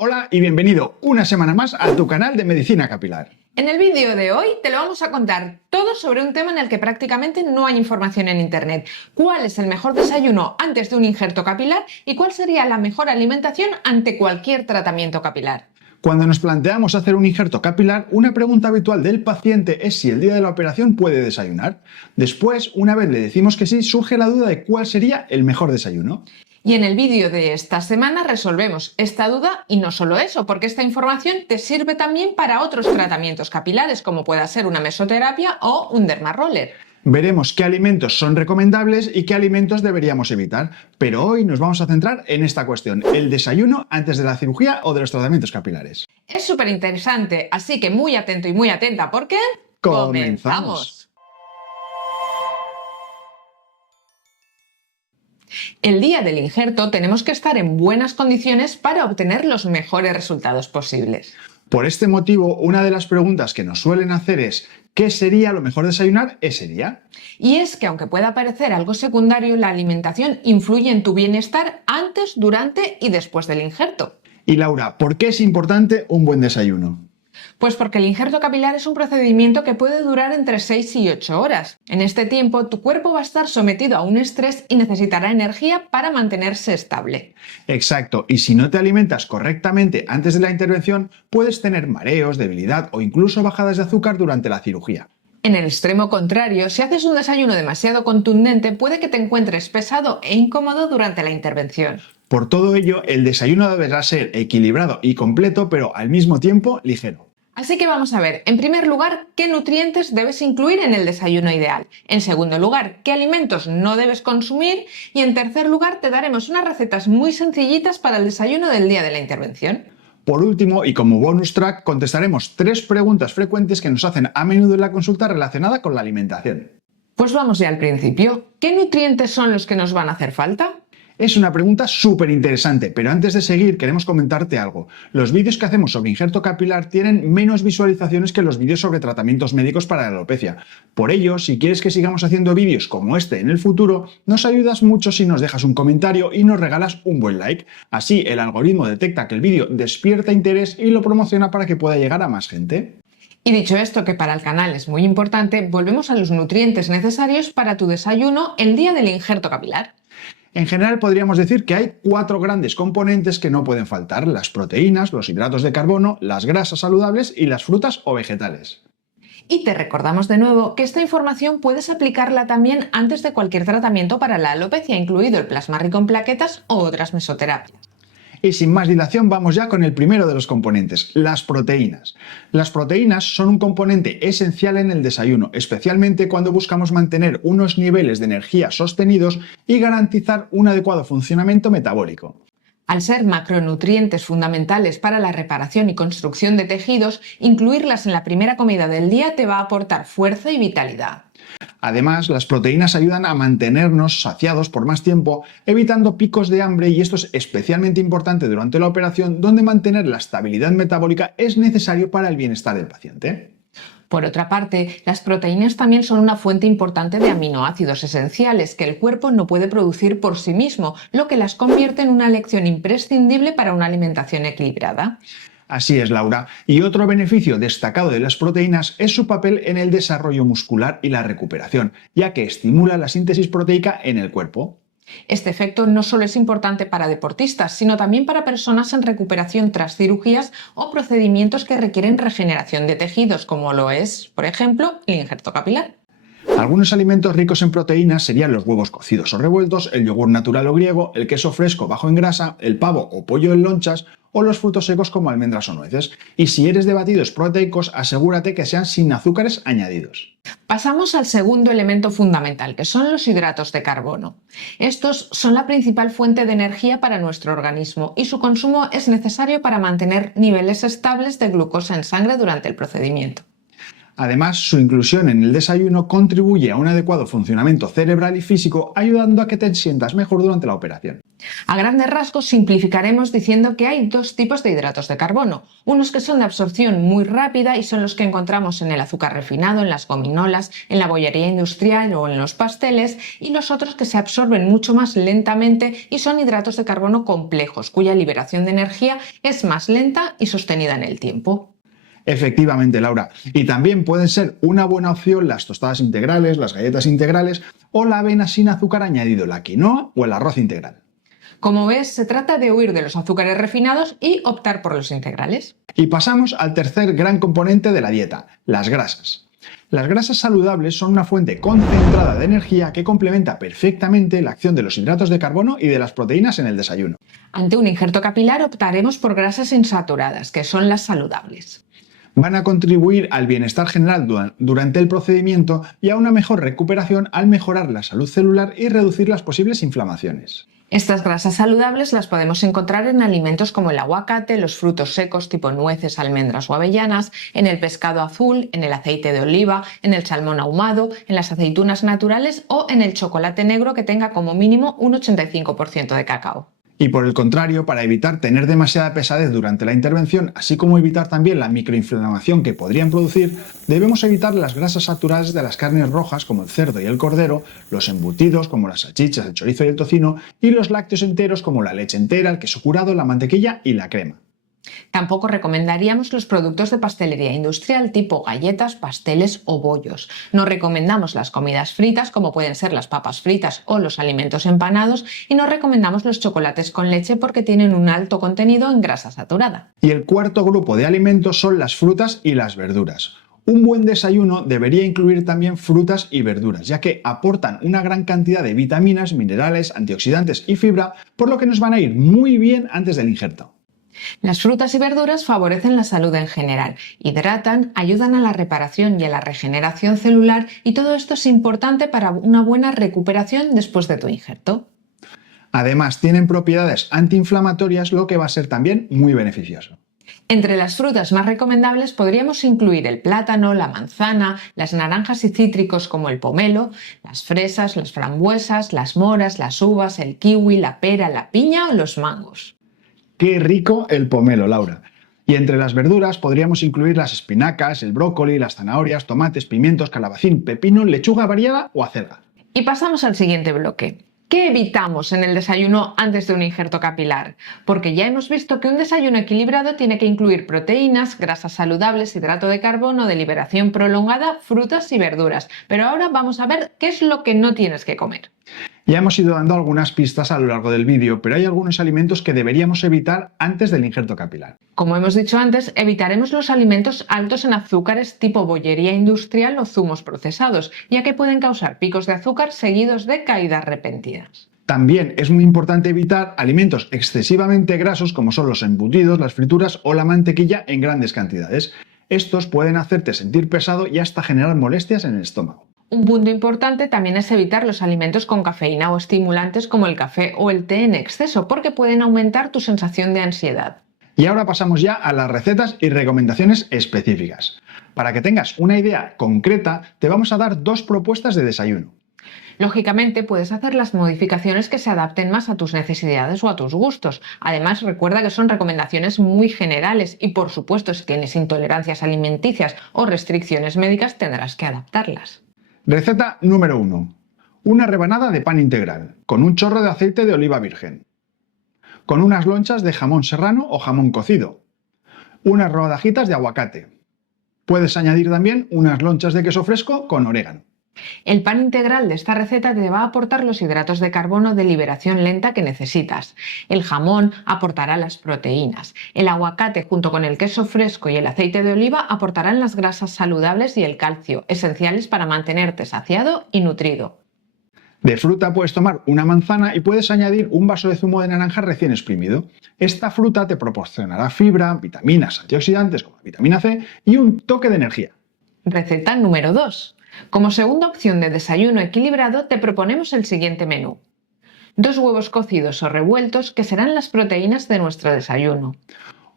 Hola y bienvenido una semana más a tu canal de Medicina Capilar. En el vídeo de hoy te lo vamos a contar todo sobre un tema en el que prácticamente no hay información en internet. ¿Cuál es el mejor desayuno antes de un injerto capilar y cuál sería la mejor alimentación ante cualquier tratamiento capilar? Cuando nos planteamos hacer un injerto capilar, una pregunta habitual del paciente es si el día de la operación puede desayunar. Después, una vez le decimos que sí, surge la duda de cuál sería el mejor desayuno. Y en el vídeo de esta semana resolvemos esta duda y no solo eso, porque esta información te sirve también para otros tratamientos capilares, como pueda ser una mesoterapia o un dermaroller. Veremos qué alimentos son recomendables y qué alimentos deberíamos evitar, pero hoy nos vamos a centrar en esta cuestión, el desayuno antes de la cirugía o de los tratamientos capilares. Es súper interesante, así que muy atento y muy atenta porque ¡comenzamos! El día del injerto tenemos que estar en buenas condiciones para obtener los mejores resultados posibles. Por este motivo, una de las preguntas que nos suelen hacer es ¿qué sería lo mejor desayunar ese día? Y es que aunque pueda parecer algo secundario, la alimentación influye en tu bienestar antes, durante y después del injerto. Y Laura, ¿por qué es importante un buen desayuno? Pues porque el injerto capilar es un procedimiento que puede durar entre 6 y 8 horas. En este tiempo, tu cuerpo va a estar sometido a un estrés y necesitará energía para mantenerse estable. Exacto, y si no te alimentas correctamente antes de la intervención, puedes tener mareos, debilidad o incluso bajadas de azúcar durante la cirugía. En el extremo contrario, si haces un desayuno demasiado contundente, puede que te encuentres pesado e incómodo durante la intervención. Por todo ello, el desayuno deberá ser equilibrado y completo, pero al mismo tiempo ligero. Así que vamos a ver, en primer lugar, qué nutrientes debes incluir en el desayuno ideal. En segundo lugar, qué alimentos no debes consumir. Y en tercer lugar, te daremos unas recetas muy sencillitas para el desayuno del día de la intervención. Por último, y como bonus track, contestaremos 3 preguntas frecuentes que nos hacen a menudo en la consulta relacionada con la alimentación. Pues vamos ya al principio. ¿Qué nutrientes son los que nos van a hacer falta? Es una pregunta súper interesante, pero antes de seguir queremos comentarte algo. Los vídeos que hacemos sobre injerto capilar tienen menos visualizaciones que los vídeos sobre tratamientos médicos para la alopecia. Por ello, si quieres que sigamos haciendo vídeos como este en el futuro, nos ayudas mucho si nos dejas un comentario y nos regalas un buen like. Así el algoritmo detecta que el vídeo despierta interés y lo promociona para que pueda llegar a más gente. Y dicho esto, que para el canal es muy importante, volvemos a los nutrientes necesarios para tu desayuno el día del injerto capilar. En general podríamos decir que hay 4 grandes componentes que no pueden faltar: las proteínas, los hidratos de carbono, las grasas saludables y las frutas o vegetales. Y te recordamos de nuevo que esta información puedes aplicarla también antes de cualquier tratamiento para la alopecia, incluido el plasma rico en plaquetas o otras mesoterapias. Y sin más dilación vamos ya con el primero de los componentes, las proteínas. Las proteínas son un componente esencial en el desayuno, especialmente cuando buscamos mantener unos niveles de energía sostenidos y garantizar un adecuado funcionamiento metabólico. Al ser macronutrientes fundamentales para la reparación y construcción de tejidos, incluirlas en la primera comida del día te va a aportar fuerza y vitalidad. Además, las proteínas ayudan a mantenernos saciados por más tiempo, evitando picos de hambre, y esto es especialmente importante durante la operación, donde mantener la estabilidad metabólica es necesario para el bienestar del paciente. Por otra parte, las proteínas también son una fuente importante de aminoácidos esenciales que el cuerpo no puede producir por sí mismo, lo que las convierte en una elección imprescindible para una alimentación equilibrada. Así es, Laura. Y otro beneficio destacado de las proteínas es su papel en el desarrollo muscular y la recuperación, ya que estimula la síntesis proteica en el cuerpo. Este efecto no solo es importante para deportistas, sino también para personas en recuperación tras cirugías o procedimientos que requieren regeneración de tejidos, como lo es, por ejemplo, el injerto capilar. Algunos alimentos ricos en proteínas serían los huevos cocidos o revueltos, el yogur natural o griego, el queso fresco bajo en grasa, el pavo o pollo en lonchas o los frutos secos como almendras o nueces. Y si eres de batidos proteicos, asegúrate que sean sin azúcares añadidos. Pasamos al segundo elemento fundamental, que son los hidratos de carbono. Estos son la principal fuente de energía para nuestro organismo y su consumo es necesario para mantener niveles estables de glucosa en sangre durante el procedimiento. Además, su inclusión en el desayuno contribuye a un adecuado funcionamiento cerebral y físico, ayudando a que te sientas mejor durante la operación. A grandes rasgos simplificaremos diciendo que hay dos tipos de hidratos de carbono, unos que son de absorción muy rápida y son los que encontramos en el azúcar refinado, en las gominolas, en la bollería industrial o en los pasteles, y los otros que se absorben mucho más lentamente y son hidratos de carbono complejos, cuya liberación de energía es más lenta y sostenida en el tiempo. Efectivamente, Laura. Y también pueden ser una buena opción las tostadas integrales, las galletas integrales o la avena sin azúcar añadido, la quinoa o el arroz integral. Como ves, se trata de huir de los azúcares refinados y optar por los integrales. Y pasamos al tercer gran componente de la dieta, las grasas. Las grasas saludables son una fuente concentrada de energía que complementa perfectamente la acción de los hidratos de carbono y de las proteínas en el desayuno. Ante un injerto capilar optaremos por grasas insaturadas, que son las saludables. Van a contribuir al bienestar general durante el procedimiento y a una mejor recuperación al mejorar la salud celular y reducir las posibles inflamaciones. Estas grasas saludables las podemos encontrar en alimentos como el aguacate, los frutos secos tipo nueces, almendras o avellanas, en el pescado azul, en el aceite de oliva, en el salmón ahumado, en las aceitunas naturales o en el chocolate negro que tenga como mínimo un 85% de cacao. Y por el contrario, para evitar tener demasiada pesadez durante la intervención, así como evitar también la microinflamación que podrían producir, debemos evitar las grasas saturadas de las carnes rojas como el cerdo y el cordero, los embutidos como las salchichas, el chorizo y el tocino, y los lácteos enteros como la leche entera, el queso curado, la mantequilla y la crema. Tampoco recomendaríamos los productos de pastelería industrial tipo galletas, pasteles o bollos. No recomendamos las comidas fritas como pueden ser las papas fritas o los alimentos empanados y no recomendamos los chocolates con leche porque tienen un alto contenido en grasa saturada. Y el cuarto grupo de alimentos son las frutas y las verduras. Un buen desayuno debería incluir también frutas y verduras, ya que aportan una gran cantidad de vitaminas, minerales, antioxidantes y fibra, por lo que nos van a ir muy bien antes del injerto. Las frutas y verduras favorecen la salud en general, hidratan, ayudan a la reparación y a la regeneración celular y todo esto es importante para una buena recuperación después de tu injerto. Además, tienen propiedades antiinflamatorias, lo que va a ser también muy beneficioso. Entre las frutas más recomendables podríamos incluir el plátano, la manzana, las naranjas y cítricos como el pomelo, las fresas, las frambuesas, las moras, las uvas, el kiwi, la pera, la piña o los mangos. ¡Qué rico el pomelo, Laura! Y entre las verduras podríamos incluir las espinacas, el brócoli, las zanahorias, tomates, pimientos, calabacín, pepino, lechuga variada o acelga. Y pasamos al siguiente bloque. ¿Qué evitamos en el desayuno antes de un injerto capilar? Porque ya hemos visto que un desayuno equilibrado tiene que incluir proteínas, grasas saludables, hidrato de carbono, de liberación prolongada, frutas y verduras. Pero ahora vamos a ver qué es lo que no tienes que comer. Ya hemos ido dando algunas pistas a lo largo del vídeo, pero hay algunos alimentos que deberíamos evitar antes del injerto capilar. Como hemos dicho antes, evitaremos los alimentos altos en azúcares tipo bollería industrial o zumos procesados, ya que pueden causar picos de azúcar seguidos de caídas repentinas. También es muy importante evitar alimentos excesivamente grasos como son los embutidos, las frituras o la mantequilla en grandes cantidades. Estos pueden hacerte sentir pesado y hasta generar molestias en el estómago. Un punto importante también es evitar los alimentos con cafeína o estimulantes como el café o el té en exceso, porque pueden aumentar tu sensación de ansiedad. Y ahora pasamos ya a las recetas y recomendaciones específicas. Para que tengas una idea concreta, te vamos a dar dos propuestas de desayuno. Lógicamente, puedes hacer las modificaciones que se adapten más a tus necesidades o a tus gustos. Además, recuerda que son recomendaciones muy generales y, por supuesto, si tienes intolerancias alimenticias o restricciones médicas, tendrás que adaptarlas. Receta número 1. Una rebanada de pan integral, con un chorro de aceite de oliva virgen, con unas lonchas de jamón serrano o jamón cocido, unas rodajitas de aguacate. Puedes añadir también unas lonchas de queso fresco con orégano. El pan integral de esta receta te va a aportar los hidratos de carbono de liberación lenta que necesitas. El jamón aportará las proteínas. El aguacate junto con el queso fresco y el aceite de oliva aportarán las grasas saludables y el calcio, esenciales para mantenerte saciado y nutrido. De fruta puedes tomar una manzana y puedes añadir un vaso de zumo de naranja recién exprimido. Esta fruta te proporcionará fibra, vitaminas, antioxidantes como la vitamina C y un toque de energía. Receta número 2. Como segunda opción de desayuno equilibrado te proponemos el siguiente menú. 2 huevos cocidos o revueltos que serán las proteínas de nuestro desayuno.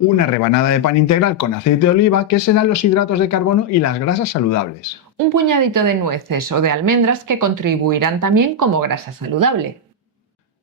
una rebanada de pan integral con aceite de oliva, que serán los hidratos de carbono y las grasas saludables. Un puñadito de nueces o de almendras que contribuirán también como grasa saludable.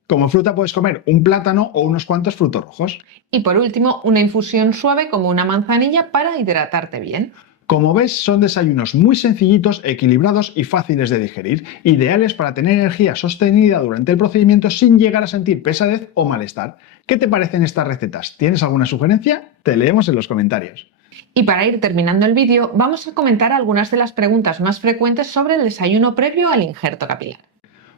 Como fruta puedes comer un plátano o unos cuantos frutos rojos. Y por último, una infusión suave como una manzanilla para hidratarte bien. Como ves, son desayunos muy sencillitos, equilibrados y fáciles de digerir, ideales para tener energía sostenida durante el procedimiento sin llegar a sentir pesadez o malestar. ¿Qué te parecen estas recetas? ¿Tienes alguna sugerencia? Te leemos en los comentarios. Y para ir terminando el vídeo, vamos a comentar algunas de las preguntas más frecuentes sobre el desayuno previo al injerto capilar.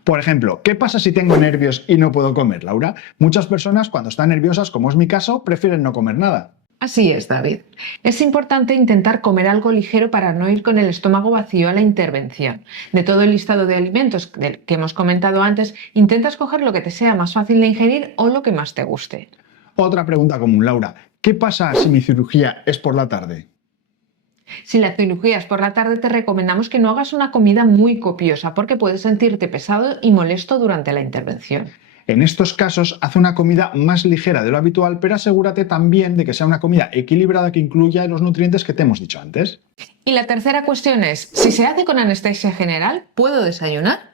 Por ejemplo, ¿qué pasa si tengo nervios y no puedo comer, Laura? Muchas personas, cuando están nerviosas, como es mi caso, prefieren no comer nada. Así es, David. Es importante intentar comer algo ligero para no ir con el estómago vacío a la intervención. De todo el listado de alimentos que hemos comentado antes, intenta escoger lo que te sea más fácil de ingerir o lo que más te guste. Otra pregunta común, Laura. ¿Qué pasa si mi cirugía es por la tarde? Si la cirugía es por la tarde, te recomendamos que no hagas una comida muy copiosa porque puedes sentirte pesado y molesto durante la intervención. En estos casos, haz una comida más ligera de lo habitual, pero asegúrate también de que sea una comida equilibrada que incluya los nutrientes que te hemos dicho antes. Y la tercera cuestión es, si se hace con anestesia general, ¿puedo desayunar?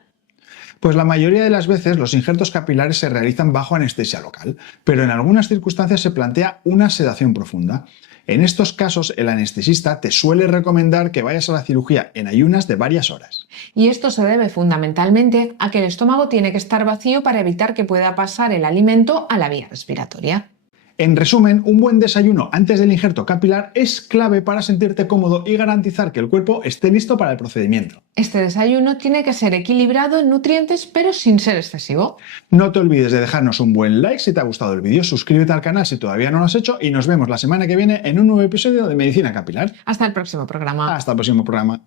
Pues la mayoría de las veces los injertos capilares se realizan bajo anestesia local, pero en algunas circunstancias se plantea una sedación profunda. En estos casos, el anestesista te suele recomendar que vayas a la cirugía en ayunas de varias horas. Y esto se debe fundamentalmente a que el estómago tiene que estar vacío para evitar que pueda pasar el alimento a la vía respiratoria. En resumen, un buen desayuno antes del injerto capilar es clave para sentirte cómodo y garantizar que el cuerpo esté listo para el procedimiento. Este desayuno tiene que ser equilibrado en nutrientes, pero sin ser excesivo. No te olvides de dejarnos un buen like si te ha gustado el vídeo, suscríbete al canal si todavía no lo has hecho y nos vemos la semana que viene en un nuevo episodio de Medicina Capilar. Hasta el próximo programa. Hasta el próximo programa.